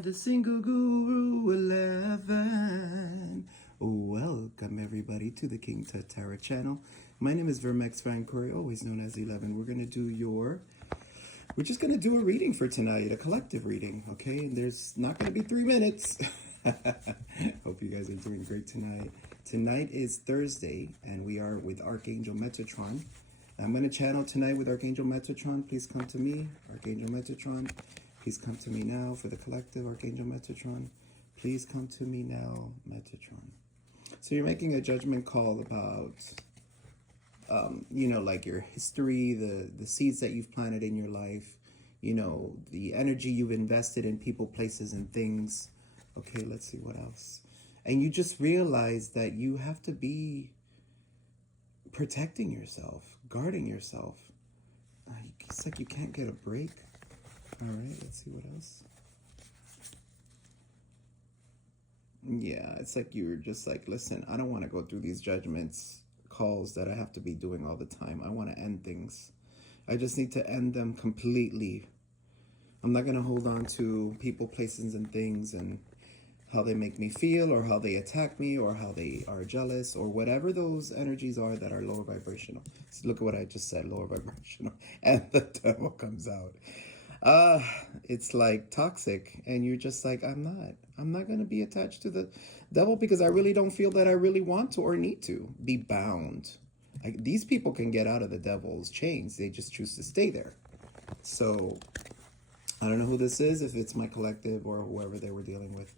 and a single guru 11. Welcome everybody to the King Tut Tarot channel. My name is Vermex Van Croix, always known as 11. We're just gonna do a reading for tonight, a collective reading, okay? There's not gonna be 3 minutes. Hope you guys are doing great tonight. Tonight is Thursday, and we are with Archangel Metatron. I'm going to channel tonight with Archangel Metatron. Please come to me, Archangel Metatron. Please come to me now for the collective, Archangel Metatron. Please come to me now, Metatron. So you're making a judgment call about, like your history, the seeds that you've planted in your life, the energy you've invested in people, places, and things. Okay, let's see what else. And you just realize that you have to be protecting yourself, guarding yourself. It's like you can't get a break. All right, let's see what else. Yeah, it's like you're just like, listen, I don't want to go through these judgments calls that I have to be doing all the time. I want to end things. I just need to end them completely. I'm not going to hold on to people, places, and things and how they make me feel, or how they attack me, or how they are jealous, or whatever those energies are that are lower vibrational. So look at what I just said, lower vibrational, and the devil comes out. It's like toxic, and you're just like, I'm not going to be attached to the devil because I really don't feel that I really want to or need to be bound. These people can get out of the devil's chains. They just choose to stay there. So I don't know who this is, if it's my collective or whoever they were dealing with.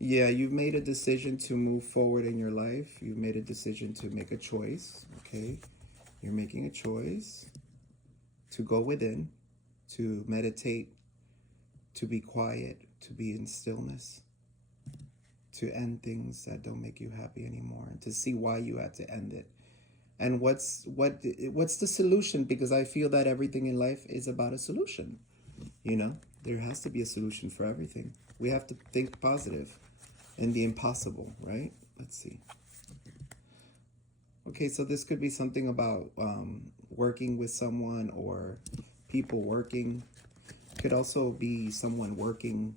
Yeah, you've made a decision to move forward in your life. You've made a decision to make a choice, okay? You're making a choice to go within, to meditate, to be quiet, to be in stillness, to end things that don't make you happy anymore, and to see why you had to end it. And what's the solution? Because I feel that everything in life is about a solution. There has to be a solution for everything. We have to think positive and the impossible, right? Let's see. Okay, so this could be something about working with someone or people working. Could also be someone working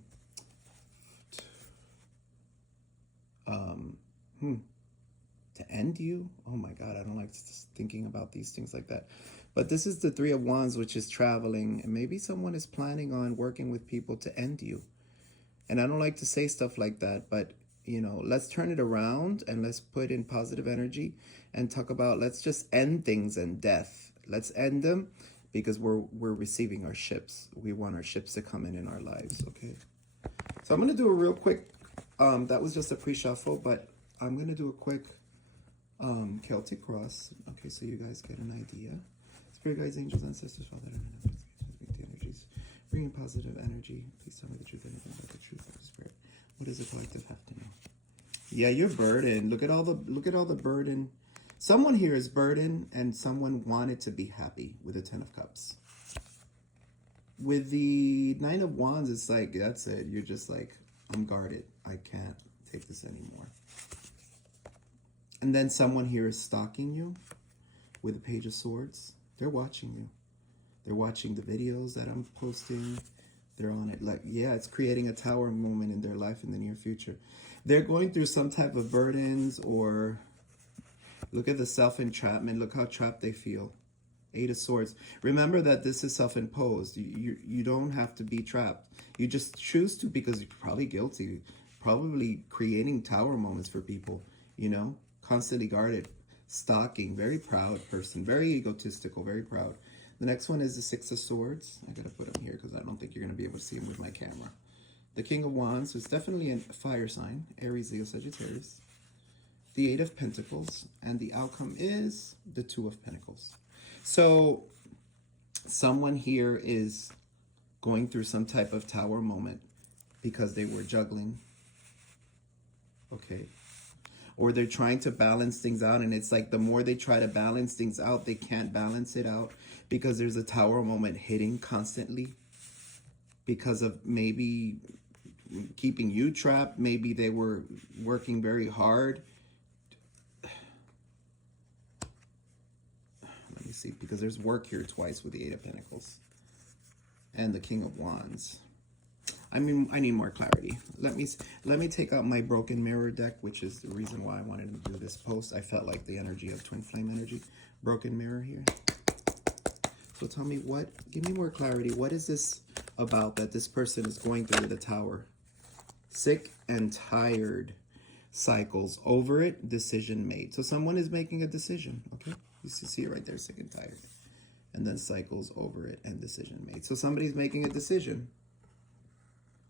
to end you. Oh my God, I don't like thinking about these things like that. But this is the Three of Wands, which is traveling. And maybe someone is planning on working with people to end you. And I don't like to say stuff like that, but, let's turn it around and let's put in positive energy and talk about, let's just end things and death. Let's end them because we're receiving our ships. We want our ships to come in our lives, okay? So I'm going to do a real quick, that was just a pre-shuffle, but I'm going to do a quick Celtic cross. Okay, so you guys get an idea. Spirit guides, angels, ancestors, Father, and the energies. Bringing positive energy. Please tell me the truth, anything but the truth of the Spirit. What does the collective have to know? Yeah, you're burdened. Look at all the burden. Someone here is burdened, and someone wanted to be happy with the 10 of Cups. With the 9 of Wands, it's like, that's it. You're just like, I'm guarded. I can't take this anymore. And then someone here is stalking you with the Page of Swords. They're watching you. They're watching the videos that I'm posting. They're on it. Like, yeah, it's creating a tower moment in their life in the near future. They're going through some type of burdens, or look at the self-entrapment. Look how trapped they feel. 8 of Swords. Remember that this is self-imposed. You don't have to be trapped. You just choose to because you're probably guilty. Probably creating tower moments for people, constantly guarded, stalking, very proud person, very egotistical, very proud. The next one is the 6 of Swords. I gotta put them here because I don't think you're gonna be able to see them with my camera. The King of Wands, who's definitely a fire sign, Aries, Leo, Sagittarius. The 8 of Pentacles, and the outcome is the 2 of Pentacles. So someone here is going through some type of tower moment because they were juggling. Okay. Or they're trying to balance things out, and it's like the more they try to balance things out, they can't balance it out because there's a tower moment hitting constantly because of maybe keeping you trapped. Maybe they were working very hard. Let me see, because there's work here twice with the 8 of Pentacles and the King of Wands. I mean, I need more clarity. Let me take out my broken mirror deck, which is the reason why I wanted to do this post. I felt like the energy of twin flame energy. Broken mirror here. So tell me give me more clarity. What is this about that this person is going through the Tower? Sick and tired, cycles over it, decision made. So someone is making a decision, okay? You see it right there, sick and tired. And then cycles over it and decision made. So somebody's making a decision.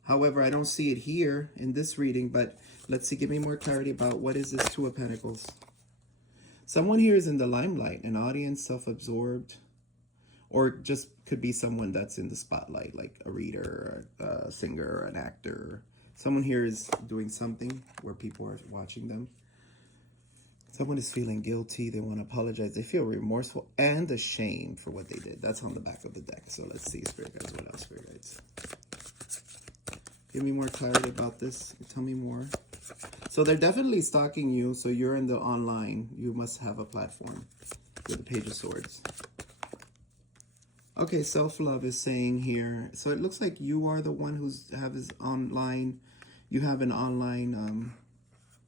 However, I don't see it here in this reading, but let's see, give me more clarity about what is this Two of Pentacles. Someone here is in the limelight, an audience, self-absorbed, or just could be someone that's in the spotlight, like a reader, a singer, an actor. Someone here is doing something where people are watching them. Someone is feeling guilty. They want to apologize. They feel remorseful and ashamed for what they did. That's on the back of the deck. So let's see, Spirit Guides. What else, Spirit Guides? Give me more clarity about this. Tell me more. So they're definitely stalking you. So you're in the online. You must have a platform with the Page of Swords. Okay, self-love is saying here. So it looks like you are the one who's his online. You have an online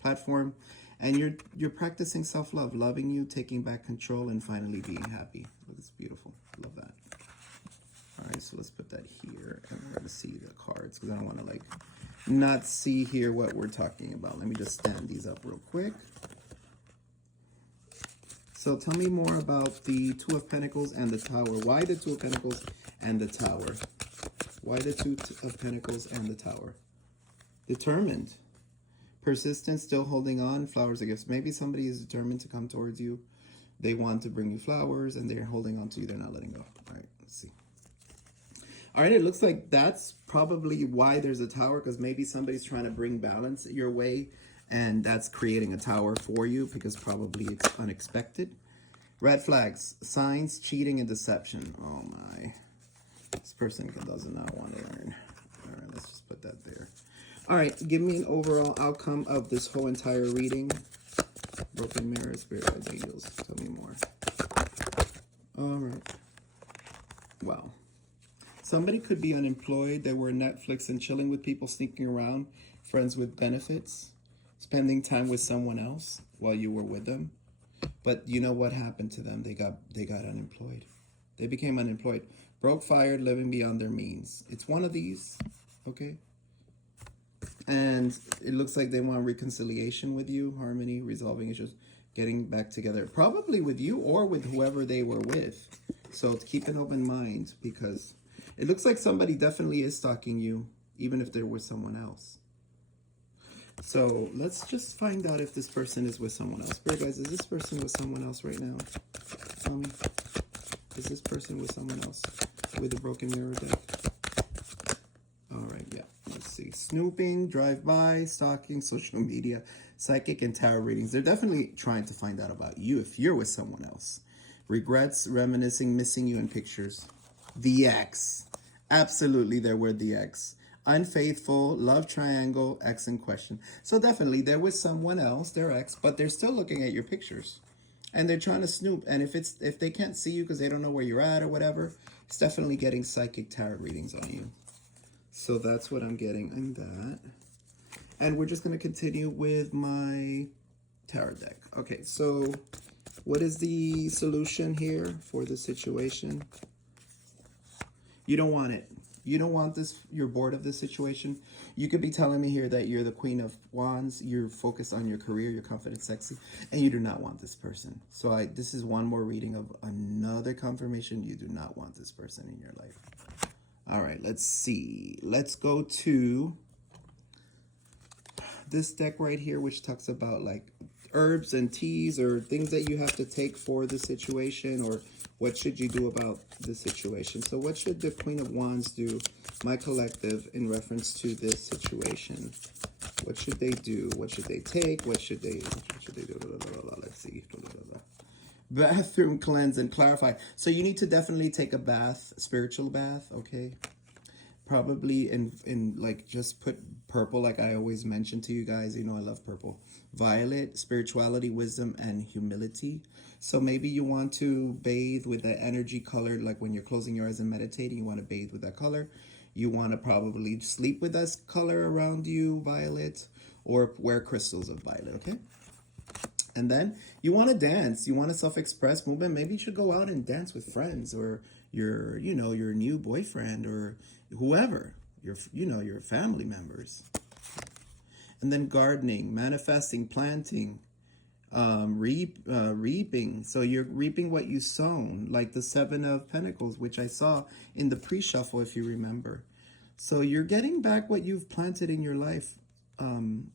platform, and you're practicing self-love, loving you, taking back control, and finally being happy. It's beautiful. Love that. All right, so let's put that here, and we're going to see the cards because I don't want to like not see here what we're talking about. Let me just stand these up real quick. So tell me more about the Two of Pentacles and the Tower. Why the Two of Pentacles and the Tower? Why the Two of Pentacles and the Tower? Determined. Persistent, still holding on, flowers or gifts. Maybe somebody is determined to come towards you. They want to bring you flowers and they're holding on to you. They're not letting go. All right, let's see. All right, it looks like that's probably why there's a tower, because maybe somebody's trying to bring balance your way, and that's creating a tower for you because probably it's unexpected. Red flags, signs, cheating, and deception. Oh my. This person does not want to learn. All right, let's just put that there. All right, give me an overall outcome of this whole entire reading. Broken mirror, spirit guides, angels. Tell me more. All right. Wow. Somebody could be unemployed. They were Netflix and chilling with people, sneaking around, friends with benefits, spending time with someone else while you were with them. But you know what happened to them? They got unemployed. They became unemployed. Broke, fired, living beyond their means. It's one of these, okay? And it looks like they want reconciliation with you, harmony, resolving issues, getting back together. Probably with you or with whoever they were with. So keep an open mind, because it looks like somebody definitely is stalking you, even if there was someone else. So let's just find out if this person is with someone else. Spirit guys, is this person with someone else right now? Tell me. Is this person with someone else with a broken mirror deck? All right, yeah. Let's see. Snooping, drive-by, stalking, social media, psychic, and tarot readings. They're definitely trying to find out about you if you're with someone else. Regrets, reminiscing, missing you in pictures. The ex. Absolutely, there were the ex. Unfaithful, love triangle, ex in question. So definitely there was someone else, their ex, but they're still looking at your pictures. And they're trying to snoop. And if they can't see you because they don't know where you're at or whatever, it's definitely getting psychic tarot readings on you. So that's what I'm getting in that. And we're just going to continue with my tarot deck. Okay, so what is the solution here for the situation? You don't want it. You don't want this. You're bored of this situation. You could be telling me here that you're the Queen of Wands. You're focused on your career. You're confident, sexy, and you do not want this person. So this is one more reading of another confirmation. You do not want this person in your life. All right, let's see. Let's go to this deck right here, which talks about like herbs and teas or things that you have to take for the situation, or what should you do about the situation. So what should the Queen of Wands do, my collective, in reference to this situation? What should they do? What should they take? What should they do? Let's see. Bathroom cleanse and clarify. So you need to definitely take a bath, spiritual bath, okay? Probably in like, just put purple, like I always mention to you guys. You know I love purple. Violet, spirituality, wisdom, and humility. So maybe you want to bathe with that energy color, like when you're closing your eyes and meditating, you want to bathe with that color. You want to probably sleep with this color around you, violet, or wear crystals of violet, okay? And then you want to dance. You want to self-express movement. Maybe you should go out and dance with friends or your, your new boyfriend or whoever, your family members. And then gardening, manifesting, planting, reaping. So you're reaping what you sown, like the Seven of Pentacles, which I saw in the pre-shuffle, if you remember. So you're getting back what you've planted in your life.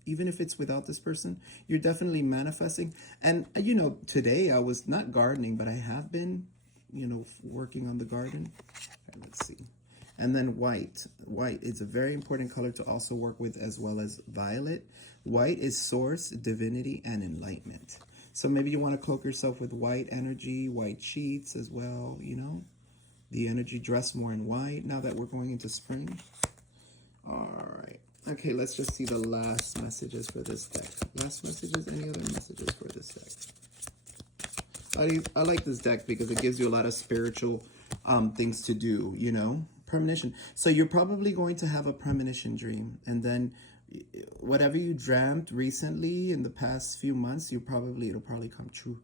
Even if it's without this person, you're definitely manifesting. And, today I was not gardening, but I have been, working on the garden. Okay, let's see. And then white. White is a very important color to also work with, as well as violet. White is source, divinity, and enlightenment. So maybe you want to cloak yourself with white energy, white sheets as well, The energy, dress more in white now that we're going into spring. All right. Okay, let's just see the last messages for this deck. Last messages, any other messages for this deck? I like this deck because it gives you a lot of spiritual things to do, Premonition. So you're probably going to have a premonition dream, and then whatever you dreamt recently in the past few months, it'll probably come true.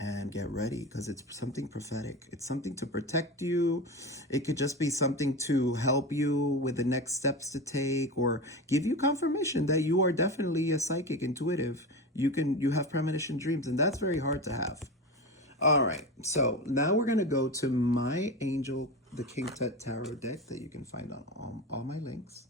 And get ready, because it's something prophetic. It's something to protect you. It could just be something to help you with the next steps to take, or give you confirmation that you are definitely a psychic, intuitive. You have premonition dreams, and that's very hard to have. All right, so now we're going to go to my Angel, the King Tut Tarot deck that you can find on all my links.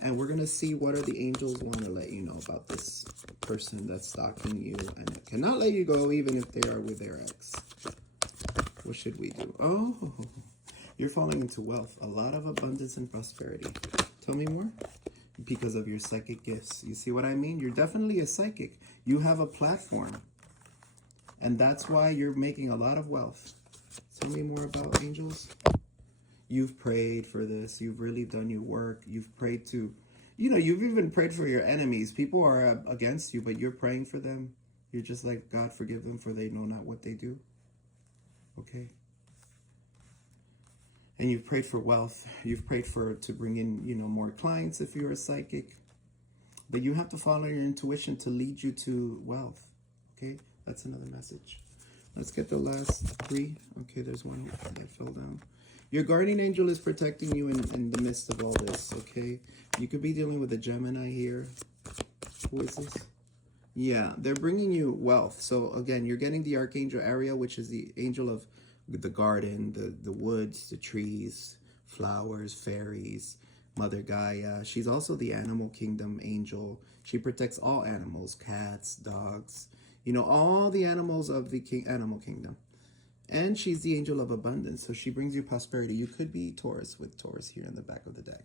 And we're going to see what are the angels want to let you know about this person that's stalking you and cannot let you go even if they are with their ex. What should we do? Oh, you're falling into wealth. A lot of abundance and prosperity. Tell me more. Because of your psychic gifts. You see what I mean? You're definitely a psychic. You have a platform. And that's why you're making a lot of wealth. Tell me more about angels. You've prayed for this. You've really done your work. You've prayed to, you've even prayed for your enemies. People are against you, but you're praying for them. You're just like, God, forgive them, for they know not what they do. Okay? And you've prayed for wealth. You've prayed to bring in, more clients if you're a psychic. But you have to follow your intuition to lead you to wealth. Okay? That's another message. Let's get the last three. Okay, there's one that fell down. Your guardian angel is protecting you in the midst of all this, okay? You could be dealing with a Gemini here. Who is this? Yeah, they're bringing you wealth. So, again, you're getting the Archangel Ariel, which is the angel of the garden, the woods, the trees, flowers, fairies, Mother Gaia. She's also the animal kingdom angel. She protects all animals, cats, dogs, all the animals of the animal kingdom. And she's the angel of abundance, so she brings you prosperity. You could be Taurus with Taurus here in the back of the deck.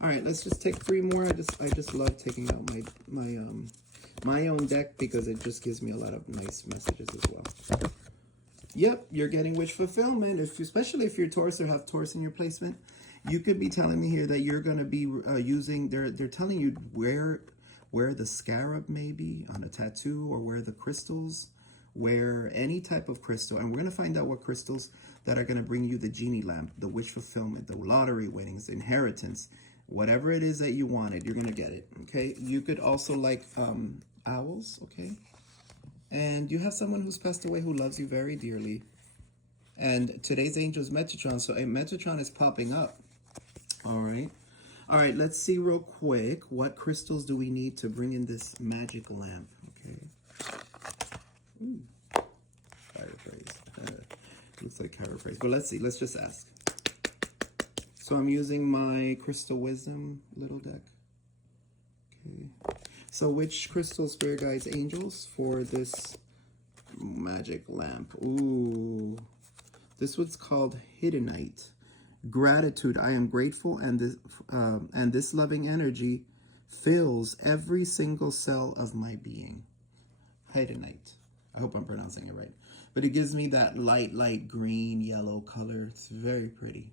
All right, let's just take three more. I just love taking out my own deck because it just gives me a lot of nice messages as well. Yep, you're getting wish fulfillment, especially if you're Taurus or have Taurus in your placement. You could be telling me here that you're going to be using. They're telling you where the scarab may be on a tattoo, or where the crystals. Wear any type of crystal, and we're going to find out what crystals that are going to bring you the genie lamp, the wish fulfillment, the lottery winnings, inheritance, whatever it is that you wanted, you're going to get it. Okay, you could also like owls. Okay, and you have someone who's passed away who loves you very dearly, and today's angel is Metatron, so a Metatron is popping up. All right, let's see real quick, what crystals do we need to bring in this magic lamp? Okay. Ooh, fire phrase. Looks like fire phrase, but let's see. Let's just ask. So I'm using my Crystal Wisdom little deck. Okay. So which crystal, spirit guides, angels for this magic lamp? Ooh, this one's called Hiddenite. Gratitude. I am grateful, and this loving energy fills every single cell of my being. Hiddenite. I hope I'm pronouncing it right. But it gives me that light green, yellow color. It's very pretty.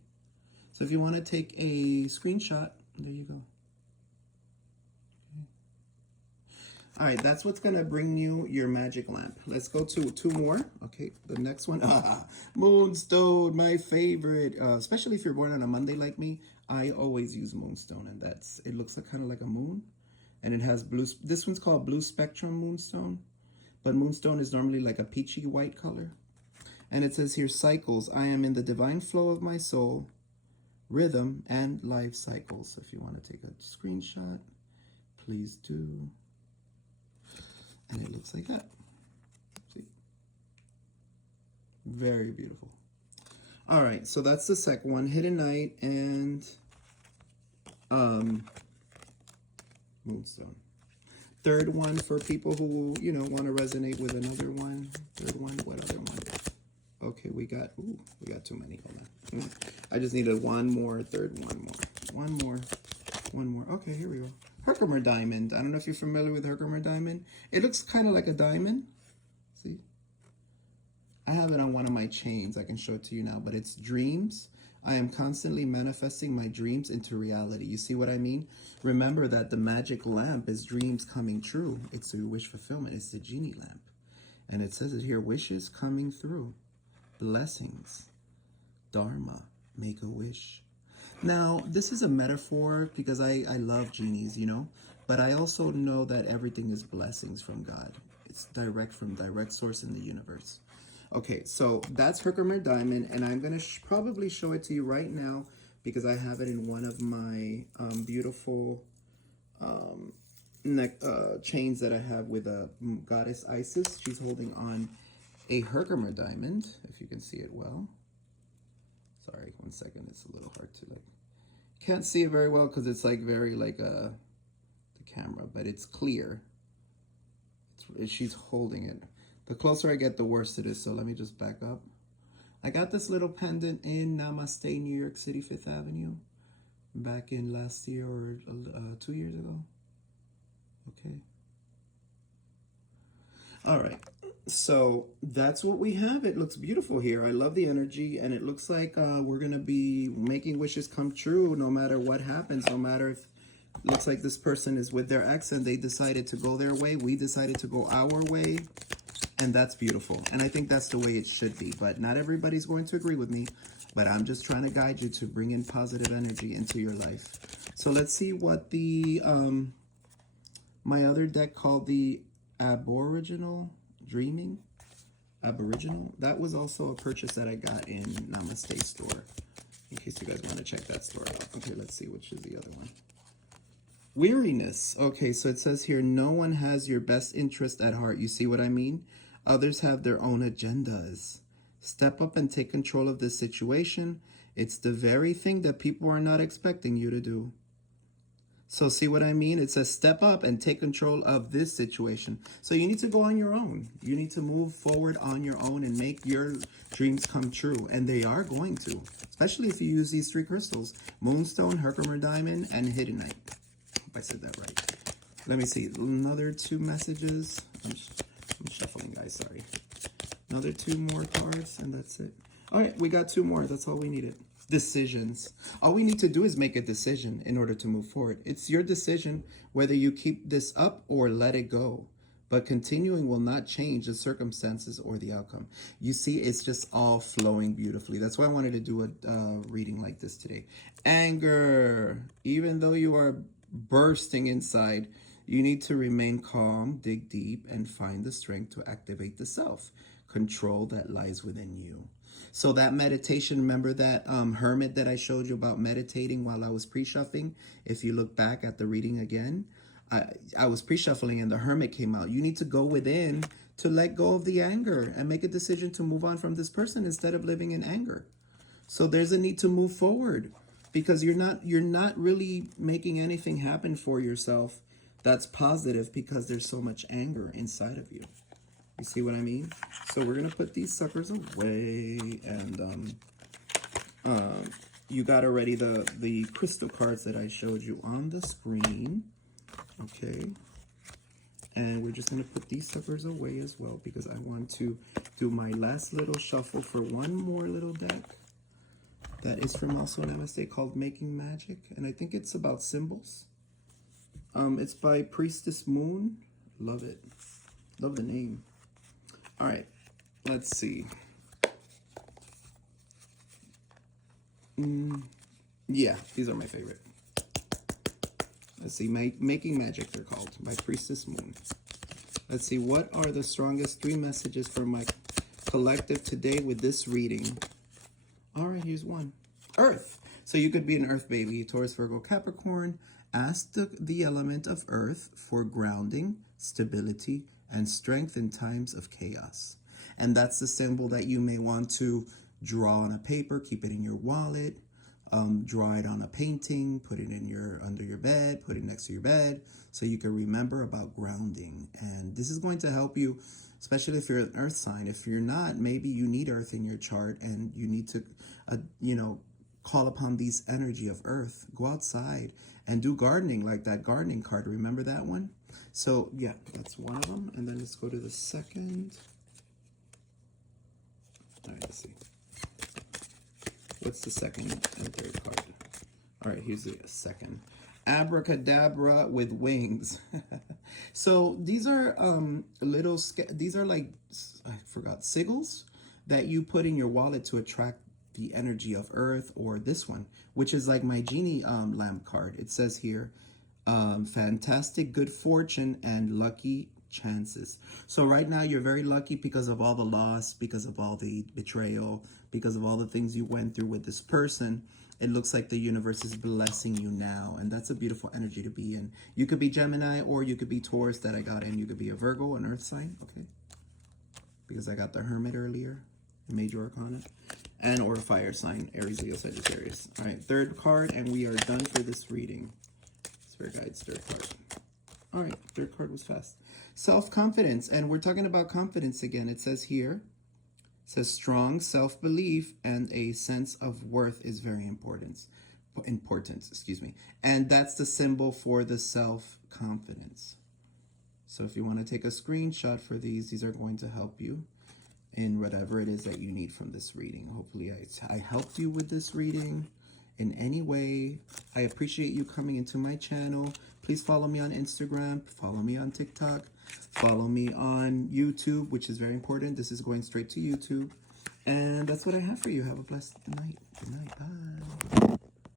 So if you want to take a screenshot, there you go. Okay. All right, that's what's going to bring you your magic lamp. Let's go to two more. Okay, the next one. Moonstone, my favorite. Especially if you're born on a Monday like me. I always use moonstone, and it looks like kind of like a moon, and it has blue. This one's called blue spectrum moonstone, but moonstone is normally like a peachy white color. And it says here, cycles. I am in the divine flow of my soul, rhythm, and life cycles. So if you want to take a screenshot, please do. And it looks like that. See? Very beautiful. All right, so that's the second one, Hidden Night and Moonstone. Third one for people who, you know, want to resonate with another one. Third one, what other one? Okay, we got too many. Hold on. I just needed one more, third one more. Okay, here we go. Herkimer diamond. I don't know if you're familiar with Herkimer diamond. It looks kind of like a diamond. See? I have it on one of my chains. I can show it to you now, but it's dreams. I am constantly manifesting my dreams into reality. You see what I mean? Remember that the magic lamp is dreams coming true. It's a wish fulfillment. It's the genie lamp. And it says it here, wishes coming through. Blessings. Dharma. Make a wish. Now, this is a metaphor because I love genies, you know, but I also know that everything is blessings from God. It's direct from direct source in the universe. Okay, so that's Herkimer diamond, and I'm going to probably show it to you right now because I have it in one of my beautiful chains that I have with a goddess Isis. She's holding on a Herkimer diamond, if you can see it well. Sorry, 1 second. It's a little hard to can't see it very well because it's like very the camera, but it's clear. She's holding it. The closer I get, the worse it is. So let me just back up. I got this little pendant in Namaste, New York City, 5th Avenue, back in last year or 2 years ago. Okay. All right. So that's what we have. It looks beautiful here. I love the energy, and it looks like we're going to be making wishes come true no matter what happens, no matter if it looks like this person is with their ex and they decided to go their way. We decided to go our way. And that's beautiful. And I think that's the way it should be. But not everybody's going to agree with me. But I'm just trying to guide you to bring in positive energy into your life. So let's see what the my other deck called the Aboriginal Dreaming. Aboriginal. That was also a purchase that I got in Namaste store. In case you guys want to check that store out. Okay, let's see which is the other one. Weariness. Okay, so it says here, no one has your best interest at heart. You see what I mean? Others have their own agendas. Step up and take control of this situation. It's the very thing that people are not expecting you to do. So see what I mean? It says step up and take control of this situation. So you need to go on your own. You need to move forward on your own and make your dreams come true. And they are going to, especially if you use these 3 crystals: Moonstone, Herkimer Diamond, and Hidden Night. I said that right. Let me see. Another 2 messages. I'm shuffling, guys. Sorry. Another 2 more cards, and that's it. All right, we got 2 more. That's all we needed. Decisions. All we need to do is make a decision in order to move forward. It's your decision whether you keep this up or let it go. But continuing will not change the circumstances or the outcome. You see, it's just all flowing beautifully. That's why I wanted to do a reading like this today. Anger. Even though you are bursting inside, you need to remain calm, dig deep, and find the strength to activate the self control that lies within you. So that meditation, remember that hermit that I showed you about meditating while I was pre-shuffling? If you look back at the reading again, I was pre-shuffling and the hermit came out. You need to go within to let go of the anger and make a decision to move on from this person instead of living in anger. So there's a need to move forward, because you're not really making anything happen for yourself that's positive because there's so much anger inside of you. You see what I mean? So we're going to put these suckers away, and you got already the crystal cards that I showed you on the screen. Okay. And we're just going to put these suckers away as well because I want to do my last little shuffle for one more little deck. That is from also Namaste, called Making Magic. And I think it's about symbols. It's by Priestess Moon. Love it. Love the name. All right. All right, let's see. Yeah, these are my favorite. Let's see, Making Magic, they're called, by Priestess Moon. Let's see, what are the strongest 3 messages for my collective today with this reading? All right, here's one. Earth. So you could be an earth baby, Taurus, Virgo, Capricorn. Ask the element of earth for grounding, stability, and strength in times of chaos. And that's the symbol that you may want to draw on a paper, keep it in your wallet, draw it on a painting, put it in under your bed, put it next to your bed, so you can remember about grounding. And this is going to help you, especially if you're an earth sign. If you're not, maybe you need earth in your chart and you need to, call upon these energy of earth. Go outside and do gardening, like that gardening card. Remember that one? So yeah, that's one of them. And then let's go to the second. All right, let's see. What's the second and third card? All right, here's the second. Abracadabra with wings. So these are these are like, I forgot, sigils that you put in your wallet to attract the energy of earth, or this one, which is like my genie lamp card. It says here, fantastic good fortune and lucky chances. So right now you're very lucky because of all the loss, because of all the betrayal, because of all the things you went through with this person. It looks like the universe is blessing you now, and that's a beautiful energy to be in. You could be Gemini, or you could be Taurus that I got in. You could be a Virgo, an earth sign, okay? Because I got the Hermit earlier, Major Arcana, and or a fire sign, Aries, Leo, Sagittarius. All right, third card, and we are done for this reading. Spirit guides, third card. All right, third card was fast. Self-confidence, and we're talking about confidence again. It says here, it says strong self-belief and a sense of worth is very important, excuse me. And that's the symbol for the self-confidence. So if you want to take a screenshot for these are going to help you in whatever it is that you need from this reading. Hopefully I helped you with this reading in any way. I appreciate you coming into my channel. Please follow me on Instagram, follow me on TikTok, follow me on YouTube, which is very important. This is going straight to YouTube. And that's what I have for you. Have a blessed night. Good night. Bye.